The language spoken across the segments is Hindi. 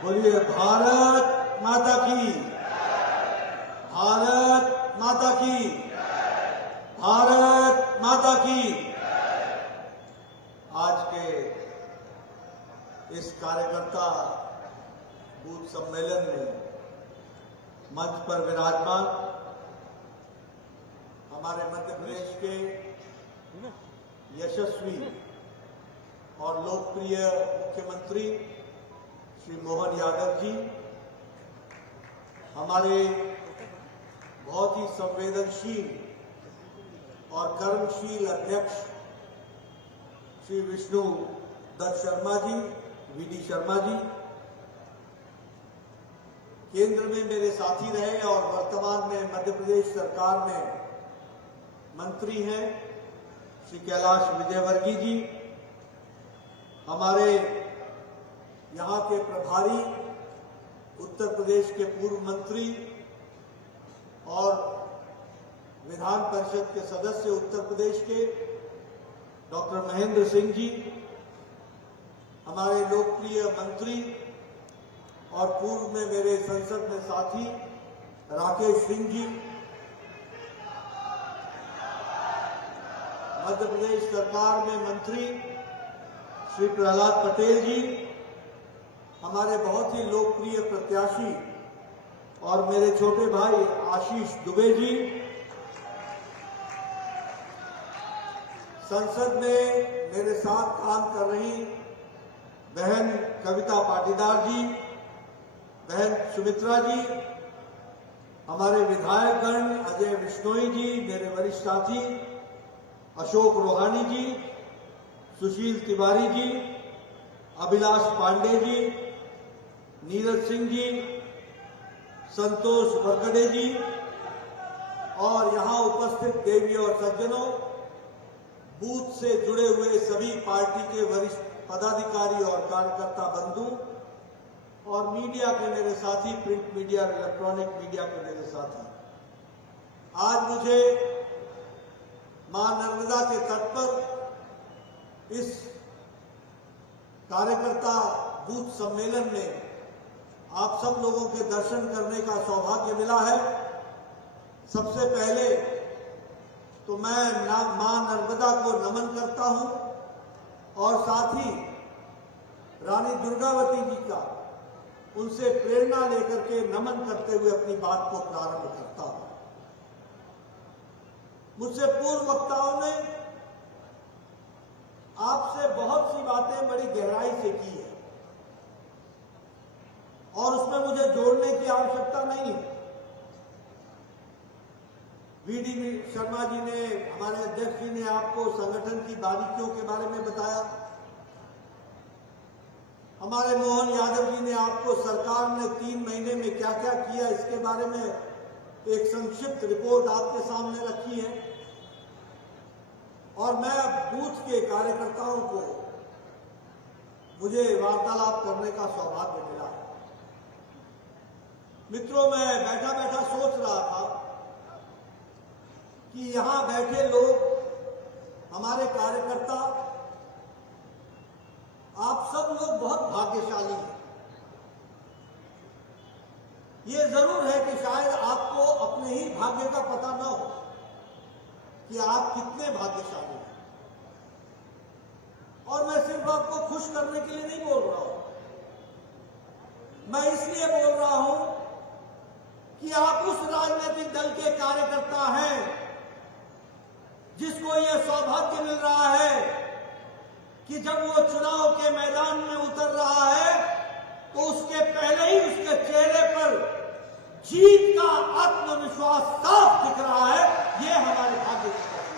बोलिए भारत माता की, भारत माता की, भारत माता की। आज के इस कार्यकर्ता बूथ सम्मेलन में मंच पर विराजमान हमारे मध्य प्रदेश के यशस्वी और लोकप्रिय मुख्यमंत्री श्री मोहन यादव जी, हमारे बहुत ही संवेदनशील और कर्मशील अध्यक्ष श्री विष्णु दत्त शर्मा जी, वीडी शर्मा जी, केंद्र में मेरे साथी रहे और वर्तमान में मध्य प्रदेश सरकार में मंत्री हैं श्री कैलाश विजयवर्गीय जी, हमारे यहाँ के प्रभारी उत्तर प्रदेश के पूर्व मंत्री और विधान परिषद के सदस्य उत्तर प्रदेश के डॉक्टर महेंद्र सिंह जी, हमारे लोकप्रिय मंत्री और पूर्व में मेरे संसद में साथी राकेश सिंह जी, मध्य प्रदेश सरकार में मंत्री श्री प्रहलाद पटेल जी, हमारे बहुत ही लोकप्रिय प्रत्याशी और मेरे छोटे भाई आशीष दुबे जी, संसद में मेरे साथ काम कर रही बहन कविता पाटीदार जी, बहन सुमित्रा जी, हमारे विधायकगण अजय बिश्नोई जी, मेरे वरिष्ठ साथी अशोक रोहानी जी, सुशील तिवारी जी, अभिलाष पांडे जी, नीरज सिंह जी, संतोष वरकड़े जी और यहाँ उपस्थित देवी और सज्जनों, बूथ से जुड़े हुए सभी पार्टी के वरिष्ठ पदाधिकारी और कार्यकर्ता बंधु और मीडिया के मेरे साथी, प्रिंट मीडिया और इलेक्ट्रॉनिक मीडिया के मेरे साथी, आज मुझे मां नर्मदा के तट पर इस कार्यकर्ता बूथ सम्मेलन में आप सब लोगों के दर्शन करने का सौभाग्य मिला है। सबसे पहले तो मैं मां नर्मदा को नमन करता हूं और साथ ही रानी दुर्गावती जी का उनसे प्रेरणा लेकर के नमन करते हुए अपनी बात को प्रारंभ करता हूं। मुझसे पूर्व वक्ताओं ने आपसे बहुत सी बातें बड़ी गहराई से की है और उसमें मुझे जोड़ने की आवश्यकता नहीं है। वीडी शर्मा जी ने, हमारे अध्यक्ष जी ने आपको संगठन की बारीकियों के बारे में बताया, हमारे मोहन यादव जी ने आपको सरकार ने 3 महीने में क्या क्या किया इसके बारे में एक संक्षिप्त रिपोर्ट आपके सामने रखी है और मैं अब बूथ के कार्यकर्ताओं को मुझे वार्तालाप करने का सौभाग्य मिला है। मित्रों, मैं बैठा बैठा सोच रहा था कि यहां बैठे लोग, हमारे कार्यकर्ता, आप सब लोग बहुत भाग्यशाली हैं। ये जरूर है कि शायद आपको अपने ही भाग्य का पता न हो कि आप कितने भाग्यशाली हैं। और मैं सिर्फ आपको खुश करने के लिए नहीं बोल रहा हूं, मैं इसलिए बोल रहा हूं कि आप उस राजनीतिक दल के कार्यकर्ता हैं जिसको यह सौभाग्य मिल रहा है कि जब वो चुनाव के मैदान में उतर रहा है तो उसके पहले ही उसके चेहरे पर जीत का आत्मविश्वास साफ दिख रहा है। ये हमारे भाग्य की बात है।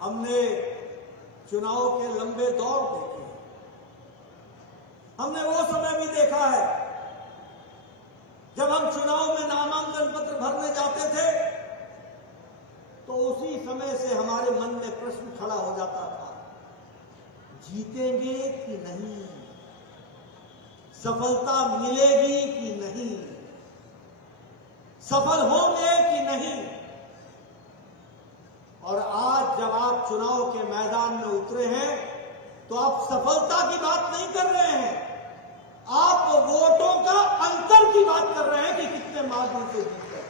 हमने चुनाव के लंबे दौर देखे, हमने वो समय भी देखा है जब हम चुनाव में नामांकन पत्र भरने जाते थे तो उसी समय से हमारे मन में प्रश्न खड़ा हो जाता था, जीतेंगे कि नहीं, सफलता मिलेगी कि नहीं। सफल होंगे कि नहीं। और आज जब आप चुनाव के मैदान में उतरे हैं तो आप सफलता की बात नहीं कर रहे हैं, आप वोटों का अंतर की बात कर रहे हैं कि कितने मार्जिन से जीत गए।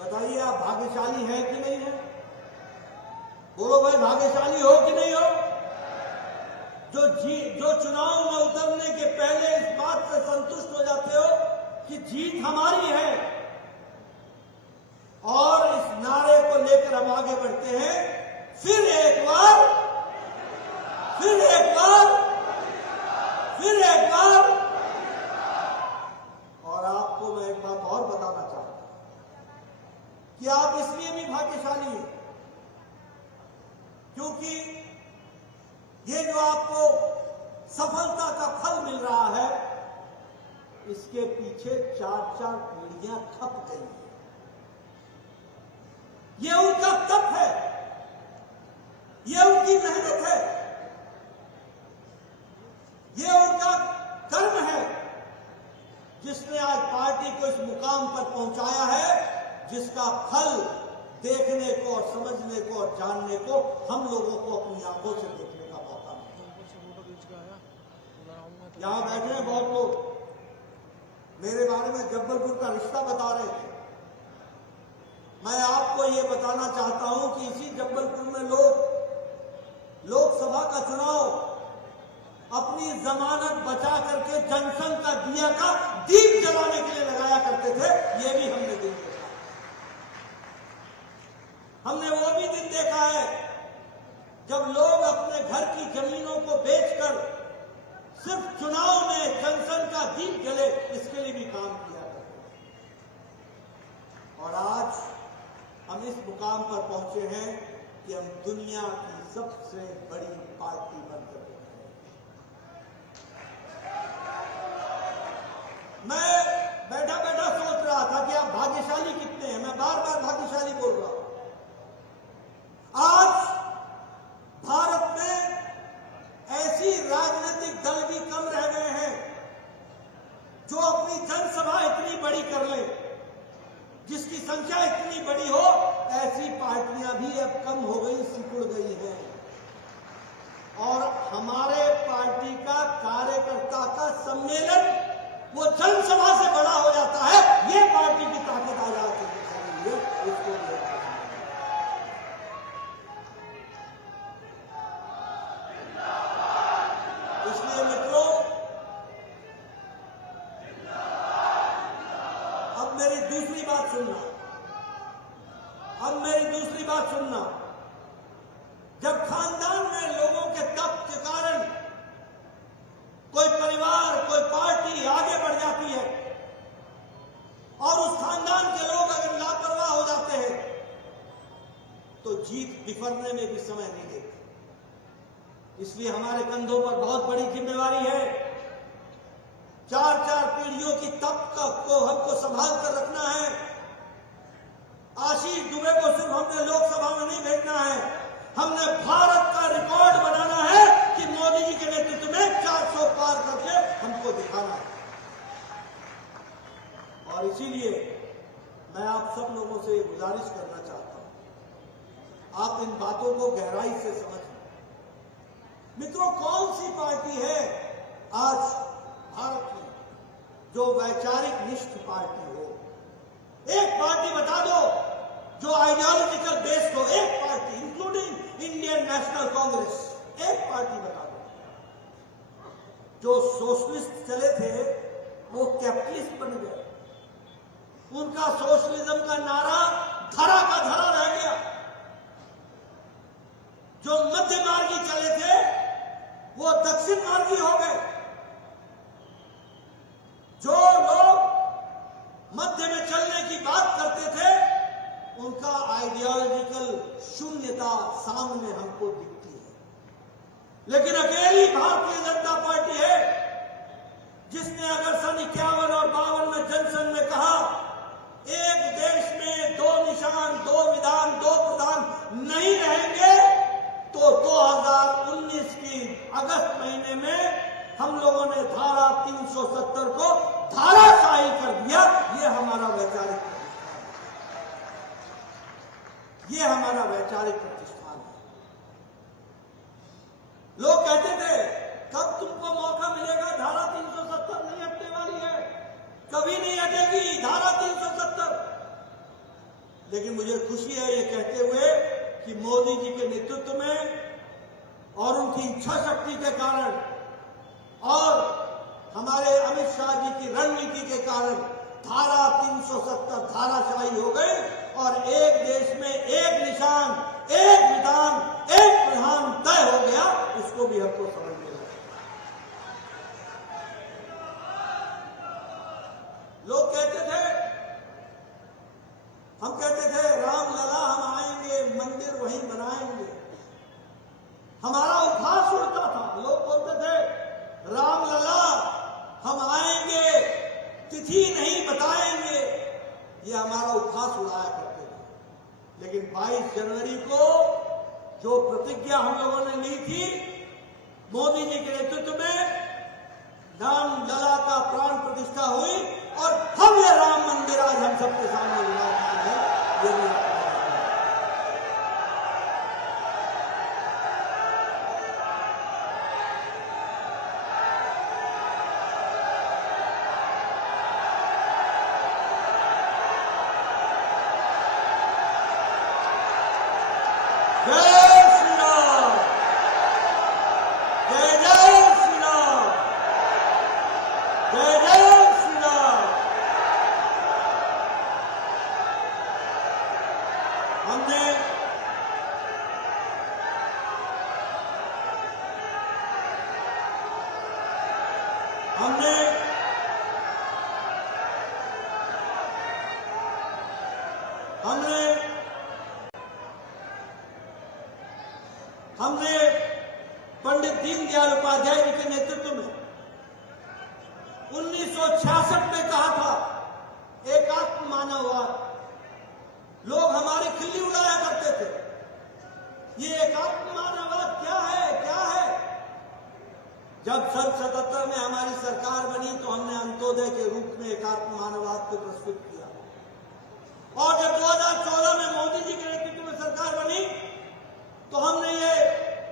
बताइए आप भाग्यशाली हैं कि नहीं है? बोलो भाई, भाग्यशाली हो कि नहीं हो? जो चुनाव में उतरने के पहले इस बात से संतुष्ट हो जाते हो कि जीत हमारी है और इस नारे को लेकर हम आगे बढ़ते हैं, फिर एक बार और आपको मैं एक बात और बताना चाहता हूं कि आप इसलिए भी भाग्यशाली हैं क्योंकि ये जो आपको सफलता का फल मिल रहा है, इसके पीछे 4-4 पीढ़ियां खप गई हैं। ये उनका तप है, ये उनकी मेहनत है, ये उनका कर्म है जिसने आज पार्टी को इस मुकाम पर पहुंचाया है, जिसका फल देखने को और समझने को और जानने को हम लोगों को अपनी आंखों से देखने का मौका मिला। यहां बैठे हैं बहुत लोग, मेरे बारे में जबलपुर का रिश्ता बता रहे थे। मैं आपको ये बताना चाहता हूं कि इसी जबलपुर में लोग लोकसभा का चुनाव अपनी जमानत बचा करके जनसंघ का दिया का दीप जलाने के लिए लगाया करते थे। ये भी हमने दिन देखा, हमने वो भी दिन देखा है जब लोग अपने घर की जमीनों को बेचकर सिर्फ चुनाव में जनसंघ का दीप जले, इसके लिए भी काम किया करते थे। और आज हम इस मुकाम पर पहुंचे हैं कि हम दुनिया की सबसे बड़ी पार्टी बन चुके हैं। मैं बैठा बैठा सोच रहा था कि आप भाग्यशाली कितने हैं। मैं बार बार भाग्यशाली बोल रहा हूं। आज भारत में ऐसी राजनीतिक दल भी कम रह गए हैं जो अपनी जनसभा इतनी बड़ी कर ले, जिसकी संख्या इतनी बड़ी हो। ऐसी पार्टियां भी अब कम हो गई, सिकुड़ गई हैं। और हमारे पार्टी का कार्यकर्ता का सम्मेलन वो जनसभा से बड़ा हो जाता है। ये पार्टी की ताकत आ जाती है, इसको इसलिए मित्रों, अब मेरी दूसरी बात सुनना। जब खानदान में लोगों के तप के कारण कोई परिवार, कोई पार्टी आगे बढ़ जाती है और उस खानदान के लोग अगर लापरवाह हो जाते हैं तो जीत बिफरने में भी समय नहीं देती। इसलिए हमारे कंधों पर बहुत बड़ी जिम्मेवारी है। 4-4 पीढ़ियों की तप को हमको संभाल कर रखना है। आशीष दुबे को सिर्फ हमने लोकसभा में नहीं भेजना है, हमने भारत का रिकॉर्ड बनाना है कि मोदी जी के नेतृत्व में 400 पार करके हमको दिखाना है। और इसीलिए मैं आप सब लोगों से गुजारिश करना चाहता हूं, आप इन बातों को गहराई से समझें। मित्रों, कौन सी पार्टी है आज भारत में जो वैचारिक निष्ठ पार्टी हो? एक पार्टी बता दो जो आइडियोलॉजिकल बेस्ड हो। एक party, including Indian national Congress, एक पार्टी बता दो। जो सोशलिस्ट चले थे वो कैपिटलिस्ट बन गए, उनका सोशलिज्म का नारा धरा का धरा रह गया। जो मध्य मार्गी चले थे वो दक्षिण मार्गी हो गए। जो लोग मध्य में चलने की बात करते थे उनका आइडियोलॉजिकल शून्यता सामने हमको दिखती है। लेकिन अकेली भारतीय जनता पार्टी है जिसने अगर सन 51 और 52 में जनसंघ में कहा एक देश में 2 निशान, 2 विधान, 2 प्रधान नहीं रहेंगे, तो 2019 की अगस्त महीने में हम लोगों ने धारा 370 को धाराशाही कर दिया। हमारा वैचारिक प्रतिष्ठान है। ये हमारा वैचारिक प्रतिष्ठान है। लोग कहते थे कब तुमको मौका मिलेगा, धारा 370 नहीं हटने वाली है, कभी नहीं हटेगी धारा 370। लेकिन मुझे खुशी है ये कहते हुए कि मोदी जी के नेतृत्व में और उनकी इच्छा शक्ति के कारण और हमारे अमित शाह जी की रणनीति के कारण धारा 370 धाराशाही हो गई और एक देश में एक निशान, एक विधान, एक प्रधान तय हो गया। इसको भी हमको समझ में लगा। लोग कहते थे, हम कहते थे राम लला हम आएंगे, मंदिर वहीं बनाएंगे। हमारा उपहास उड़ता था। लोग बोलते थे राम लला हम आएंगे, तिथि नहीं बताएंगे। ये हमारा उपहास उड़ाया करते थे। लेकिन 22 जनवरी को जो प्रतिज्ञा हम लोगों ने ली थी मोदी जी के नेतृत्व में, राम लला का प्राण प्रतिष्ठा हुई और भव्य राम मंदिर आज हम सबके सामने विराजमान है। ये भी हमने पंडित दीनदयाल उपाध्याय जी के नेतृत्व में 1966 में कहा था एकात्म मानववाद। लोग हमारी खिल्ली उड़ाया करते थे, ये एकात्म मानववाद क्या है, क्या है। जब सन 77 में हमारी सरकार बनी तो हमने अंत्योदय के रूप में एकात्म मानववाद को प्रस्तुत किया और जब 2014 में मोदी जी के नेतृत्व में सरकार बनी तो हमने ये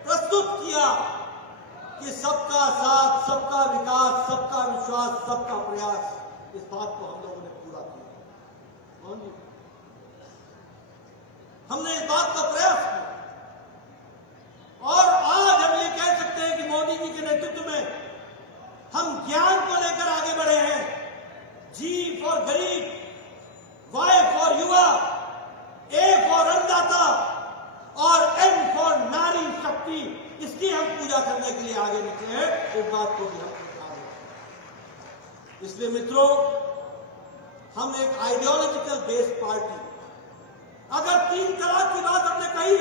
प्रस्तुत किया कि सबका साथ, सबका विकास, सबका विश्वास, सबका प्रयास। इस बात को हम लोगों ने पूरा किया। कौन जी? हमने इस बात का प्रयास किया और आज हम ये कह सकते हैं कि मोदी जी के नेतृत्व में हम ज्ञान को लेकर आगे बढ़े हैं। जी फॉर गरीब, वाई फॉर युवा, ए फॉर अन्नदाता और एन फॉर नारी शक्ति, इसकी हम पूजा करने के लिए आगे निकले हैं। इस बात को भी हम बता रहे। इसलिए मित्रों, हम एक आइडियोलॉजिकल बेस्ड पार्टी, अगर 3 तलाक की बात हमने कही,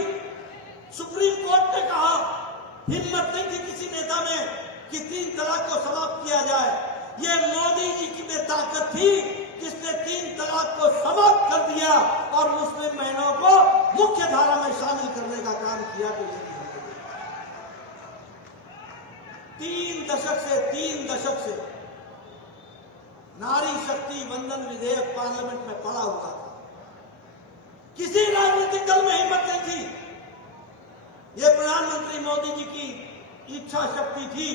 सुप्रीम कोर्ट ने कहा, हिम्मत नहीं थी किसी नेता में कि 3 तलाक को समाप्त किया जाए। ये मोदी जी की में ताकत थी जिसने 3 तलाक को समाप्त कर दिया और मुस्लिम बहनों को मुख्य धारा में शामिल करने का काम किया। तो ये 3 दशक से नारी शक्ति वंदन विधेयक पार्लियामेंट में पड़ा हुआ था। किसी राजनीतिक दल में हिम्मत नहीं थी। यह प्रधानमंत्री मोदी जी की इच्छा शक्ति थी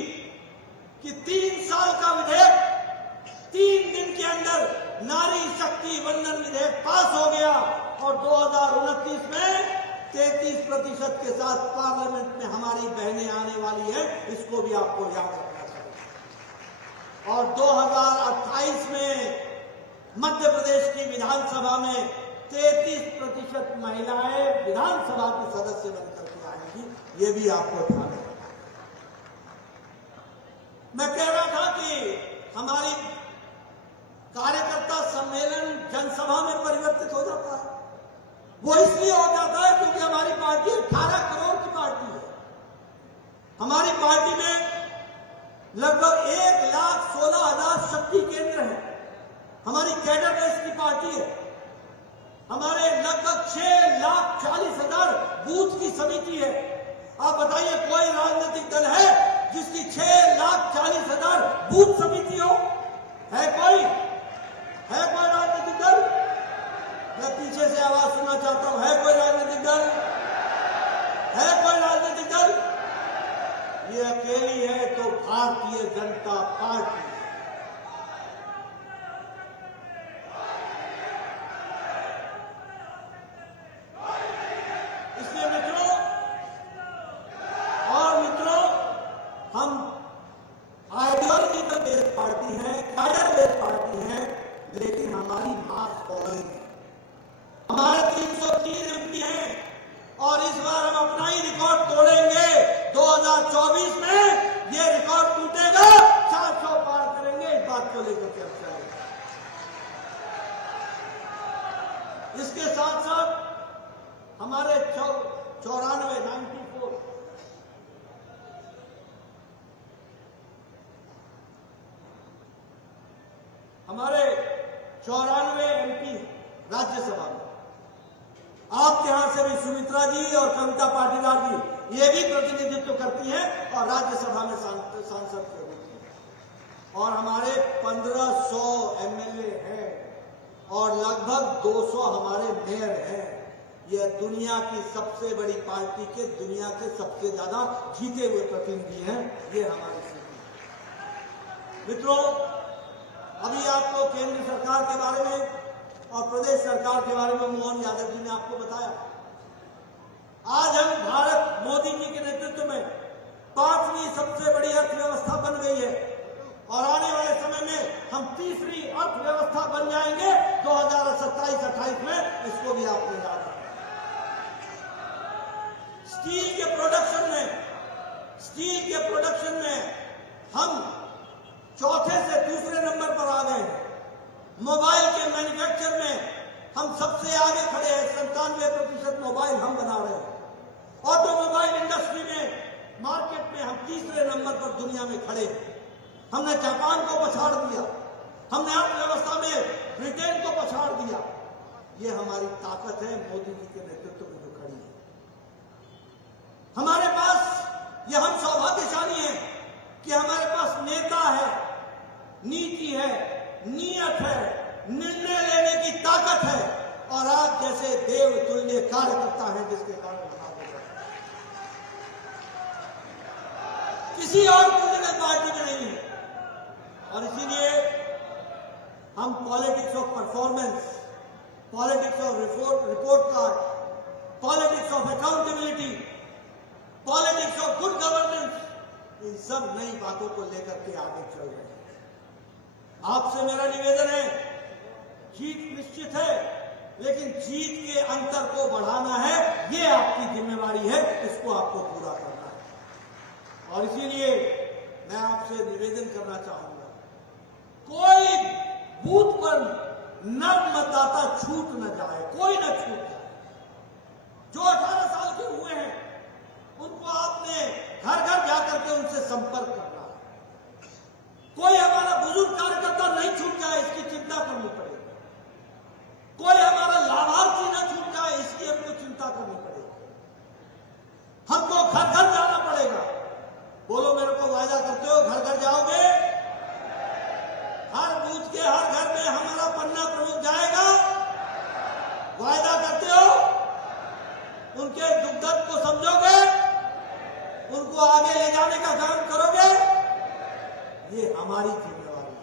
कि 3 साल का विधेयक 3 दिन के अंदर नारी शक्ति वंदन विधेयक पास हो गया और 2029 में 33% के साथ पार्लियामेंट में हमारी बहनें आने वाली है। इसको भी आपको याद रखना चाहिए। और 2028 में मध्य प्रदेश की विधानसभा में 33% महिलाएं विधानसभा की सदस्य बनकर के आएंगी। ये भी आपको ध्यान रखना। मैं कह रहा था कि हमारी कार्यकर्ता सम्मेलन जनसभा में परिवर्तित हो जाता है। वो इसलिए हो जाता है क्योंकि हमारी पार्टी 18 करोड़ की पार्टी है। हमारी पार्टी में लगभग 1,16,000 शक्ति केंद्र हैं। हमारी कैडर बेस की पार्टी है। हमारे लगभग 6,40,000 बूथ की समिति है। आप बताइए कोई राजनीतिक दल है जिसकी 6,40,000 बूथ समिति हो? है कोई राजनीतिक दल? से आवाज सुनना चाहता हूं, है कोई राजनीतिक दल? है कोई राजनीतिक दल? ये अकेली है तो भारतीय जनता पार्टी। इसलिए मित्रों हम आइडियोलॉजिकल बेस्ड पार्टी है, कैडर बेस्ड पार्टी है, लेकिन हमारी मास फॉलोइंग है। हमारे 330 एमपी हैं और इस बार हम अपना ही रिकॉर्ड तोड़ेंगे। 2024 में ये रिकॉर्ड टूटेगा, 400 पार करेंगे। इस बात को लेकर चर्चा है। इसके साथ साथ हमारे 94 हमारे 94 एमपी राज्यसभा में, आपके यहां से भी सुमित्रा जी और कविता पाटीदार जी ये भी प्रतिनिधित्व करती हैं और राज्यसभा में सांसद के रूप में, और हमारे 1500 एमएलए हैं और लगभग 200 हमारे मेयर हैं। यह दुनिया की सबसे बड़ी पार्टी के, दुनिया के सबसे ज्यादा जीते हुए प्रतिनिधि हैं। ये हमारी स्थिति। मित्रों, अभी आपको केंद्र सरकार के बारे में और प्रदेश सरकार के बारे में मोहन यादव जी ने आपको बताया। आज हम भारत मोदी जी के नेतृत्व में 5वीं सबसे बड़ी अर्थव्यवस्था बन गई है और आने वाले समय में हम 3री अर्थव्यवस्था बन जाएंगे 2027-28 में। इसको भी आपने याद रखना। स्टील के प्रोडक्शन में हम चौथे से दूसरे नंबर पर आ गए हैं। मोबाइल के मैन्युफैक्चर में हम सबसे आगे खड़े हैं, 97% मोबाइल हम बना रहे हैं। ऑटोमोबाइल इंडस्ट्री में, मार्केट में हम 3रे नंबर पर दुनिया में खड़े हैं। हमने जापान को पछाड़ दिया, हमने अर्थव्यवस्था में ब्रिटेन को पछाड़ दिया। ये हमारी ताकत है, मोदी जी के नेतृत्व में जो खड़ी है। हमारे पास, ये हम सौभाग्यशाली हैं कि हमारे पास नेता है, नीति है, नियत है, निर्णय लेने की ताकत है और आप जैसे देव तुल्य कार्यकर्ता हैं जिसके कारण किसी और पॉलिटिकल पार्टी में नहीं है। और इसीलिए हम politics of performance, politics of report card, politics of accountability, politics of good governance, इन सब नई बातों को लेकर के आगे चल रहे हैं। आपसे मेरा निवेदन है, जीत निश्चित है, लेकिन जीत के अंतर को बढ़ाना है, ये आपकी जिम्मेवारी है, इसको आपको पूरा करना है। और इसीलिए मैं आपसे निवेदन करना चाहूंगा, कोई बूथ पर नव मतदाता छूट न जाए, कोई न छूट जाए। जो 18 साल के हुए हैं उनको आपने घर घर जाकर के उनसे संपर्क करना है। कोई हमारा बुजुर्ग कार्यकर्ता नहीं छूट जाए, इसकी चिंता करनी पड़ेगी। कोई हमारा लाभार्थी न छूट जाए, इसकी हमको चिंता करनी पड़ेगी। हमको घर घर जाना पड़ेगा। बोलो, मेरे को वायदा करते हो घर घर जाओगे? हर बूथ के हर घर में हमारा पन्ना प्रमुख जाएगा। वायदा करते हो? उनके दुख दर्द को समझोगे, उनको आगे ले जाने का काम करोगे। ये हमारी जिम्मेवारी है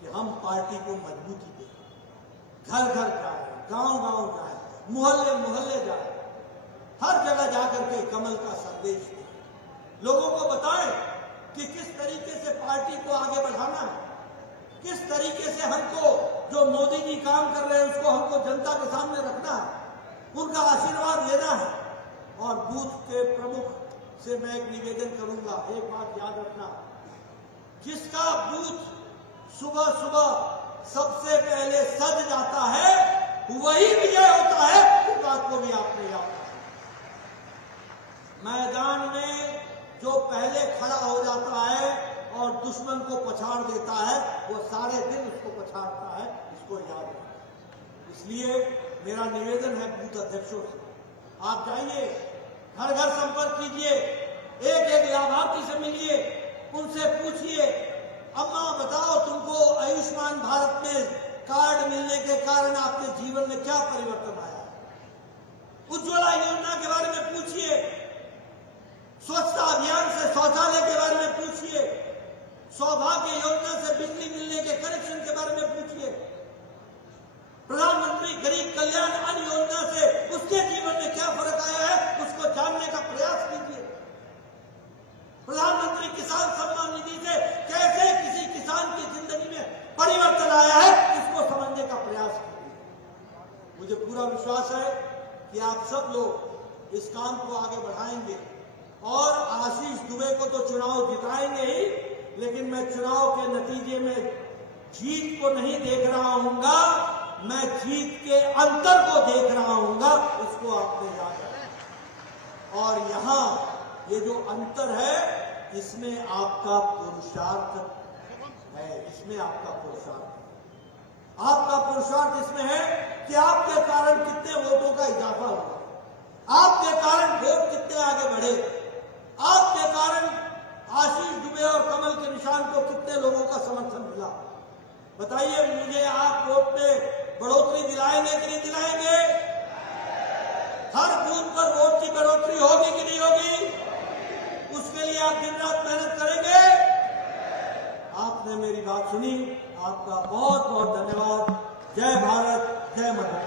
कि हम पार्टी को मजबूती दें, घर घर जाए, गांव गांव जाए, मोहल्ले मोहल्ले जाए, हर जगह जाकर के कमल का संदेश दें। लोगों को बताएं कि किस तरीके से पार्टी को आगे बढ़ाना है, किस तरीके से हमको जो मोदी जी काम कर रहे हैं उसको हमको जनता के सामने रखना है, उनका आशीर्वाद लेना है। और बूथ के प्रमुख से मैं एक निवेदन करूंगा, एक बात याद रखना, जिसका बूथ सुबह सुबह सबसे पहले सज जाता है वही विजय होता है। इस बात को भी आपने याद रखना। मैदान में जो पहले खड़ा हो जाता है और दुश्मन को पछाड़ देता है, वो सारे दिन उसको पछाड़ता है, इसको याद रखना। इसलिए मेरा निवेदन है बूथ अध्यक्षों से, आप जाइए, घर घर संपर्क कीजिए, एक एक लाभार्थी से मिलिए, उनसे पूछिए, अम्मा बताओ तुमको आयुष्मान भारत में कार्ड मिलने के कारण आपके जीवन जीवन में क्या परिवर्तन आया। उज्ज्वला योजना के बारे में पूछिए, स्वच्छता अभियान से शौचालय के बारे में पूछिए, सौभाग्य योजना से बिजली मिलने के कनेक्शन के बारे में पूछिए, प्रधानमंत्री गरीब कल्याण अन्न योजना से उसके जीवन में क्या फर्क आया है, उसको जानने का प्रयास कीजिए। प्रधानमंत्री किसान सम्मान निधि से कैसे किसी किसान की जिंदगी में परिवर्तन आया है, इसको समझने का प्रयास कीजिए। मुझे पूरा विश्वास है कि आप सब लोग इस काम को आगे बढ़ाएंगे और आशीष दुबे को तो चुनाव जिताएंगे ही, लेकिन मैं चुनाव के नतीजे में जीत को नहीं देख रहा हूंगा, मैं जीत के अंतर को देख रहा हूंगा, इसको आपने याद रखना। और यहां ये जो अंतर है, इसमें आपका पुरुषार्थ है, इसमें आपका पुरुषार्थ है। आपका पुरुषार्थ इसमें है कि आपके कारण कितने वोटों का इजाफा हुआ, आपके कारण वोट कितने आगे बढ़े, आपके कारण आशीष दुबे और कमल के निशान को कितने लोगों का समर्थन मिला। बताइए मुझे, आप वोट में बढ़ोतरी दिलाएंगे कि नहीं दिलाएंगे? हर बूथ पर वोट की बढ़ोतरी होगी कि नहीं होगी? उसके लिए आप दिन रात मेहनत करेंगे। आपने मेरी बात सुनी, आपका बहुत बहुत धन्यवाद। जय भारत, जय मध्य।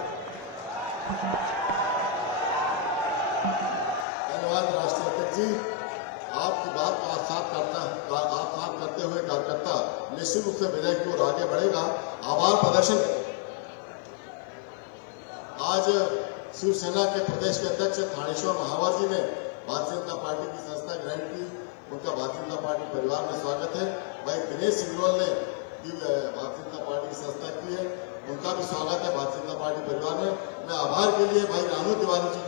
धन्यवाद राष्ट्रीय अध्यक्ष जी। आपकी बात को साफ करते हुए कार्यकर्ता निश्चित रूप से विजय की ओर आगे बढ़ेगा। आभार प्रदर्शन। आज शिवसेना के प्रदेश के अध्यक्ष थानेश्वर महावर जी ने भारतीय जनता पार्टी की संस्था ग्रहण की, उनका भारतीय जनता पार्टी परिवार में स्वागत है। भाई दिनेश सिंगरोल ने भारतीय जनता पार्टी की संस्था की है, उनका भी स्वागत है भारतीय जनता पार्टी परिवार में। मैं आभार के लिए भाई रानू तिवारी जी